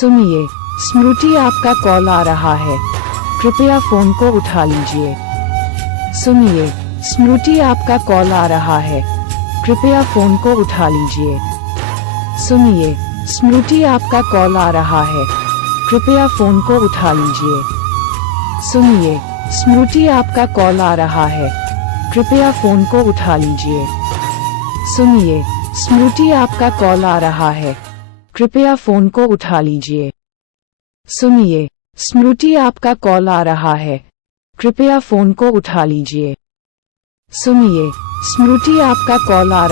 सुनिए, स्मृति आपका कॉल आ रहा है, कृपया फोन को उठा लीजिए। सुनिए, स्मृति आपका कॉल आ रहा है, कृपया फोन को उठा लीजिए। सुनिए, स्मृति आपका कॉल आ रहा है, कृपया फोन को उठा लीजिए। सुनिए, स्मृति आपका कॉल आ रहा है, कृपया फोन को उठा लीजिए। सुनिए, स्मृति आपका कॉल आ रहा है, कृपया फोन को उठा लीजिए। सुनिए, स्मृति आपका कॉल आ रहा है, कृपया फोन को उठा लीजिए। सुनिए, स्मृति आपका कॉल आ रहा